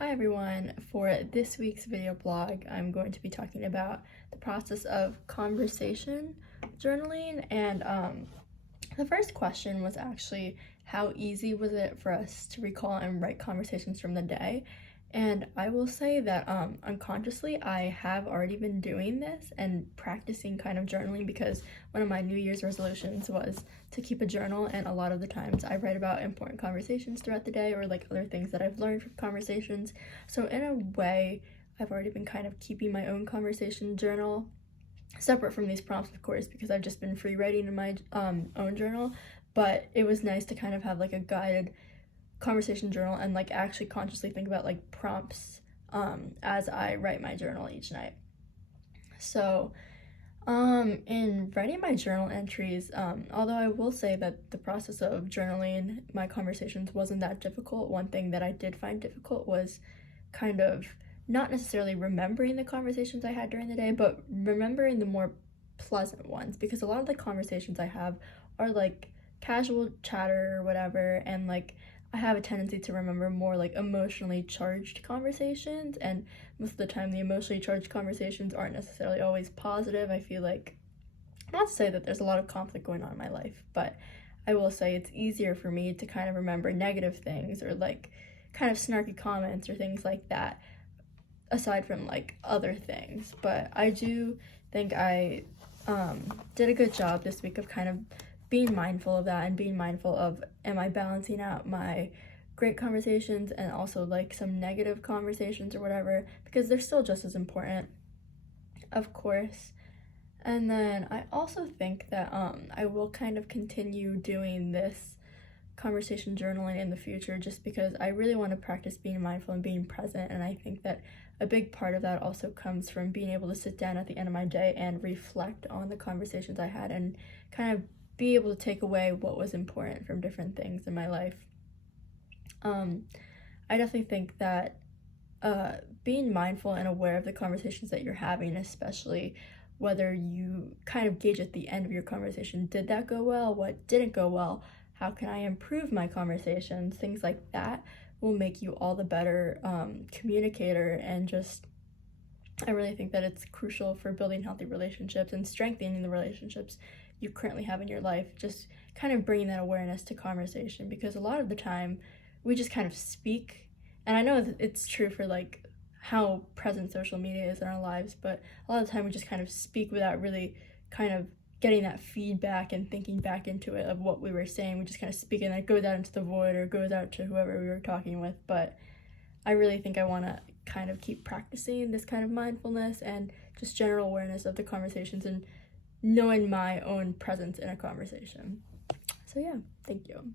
Hi everyone, for this week's video blog I'm going to be talking about the process of conversation journaling, and the first question was actually how easy was it for us to recall and write conversations from the day. And I will say that unconsciously I have already been doing this and practicing kind of journaling, because one of my New Year's resolutions was to keep a journal, and a lot of the times I write about important conversations throughout the day or like other things that I've learned from conversations. So in a way, I've already been kind of keeping my own conversation journal separate from these prompts, of course, because I've just been free writing in my own journal. But it was nice to kind of have like a guided conversation journal and like actually consciously think about like prompts as I write my journal each night. So in writing my journal entries, although I will say that the process of journaling my conversations wasn't that difficult, one thing that I did find difficult was kind of not necessarily remembering the conversations I had during the day, but remembering the more pleasant ones, because a lot of the conversations I have are like casual chatter or whatever, and like I have a tendency to remember more like emotionally charged conversations, and most of the time the emotionally charged conversations aren't necessarily always positive. I feel like, not to say that there's a lot of conflict going on in my life, but I will say it's easier for me to kind of remember negative things or like kind of snarky comments or things like that, aside from like other things. But I do think I did a good job this week of kind of being mindful of that and being mindful of, am I balancing out my great conversations and also like some negative conversations or whatever, because they're still just as important, of course. And then I also think that I will kind of continue doing this conversation journaling in the future, just because I really want to practice being mindful and being present. And I think that a big part of that also comes from being able to sit down at the end of my day and reflect on the conversations I had and kind of be able to take away what was important from different things in my life. I definitely think that being mindful and aware of the conversations that you're having, especially whether you kind of gauge at the end of your conversation, did that go well? What didn't go well? How can I improve my conversations? Things like that will make you all the better communicator, and just, I really think that it's crucial for building healthy relationships and strengthening the relationships you currently have in your life, just kind of bringing that awareness to conversation, because a lot of the time we just kind of speak, and I know that it's true for like how present social media is in our lives, but a lot of the time we just kind of speak without really kind of getting that feedback and thinking back into it of what we were saying. We just kind of speak and it goes out into the void or goes out to whoever we were talking with. But I really think I want to kind of keep practicing this kind of mindfulness and just general awareness of the conversations and knowing my own presence in a conversation. So yeah, thank you.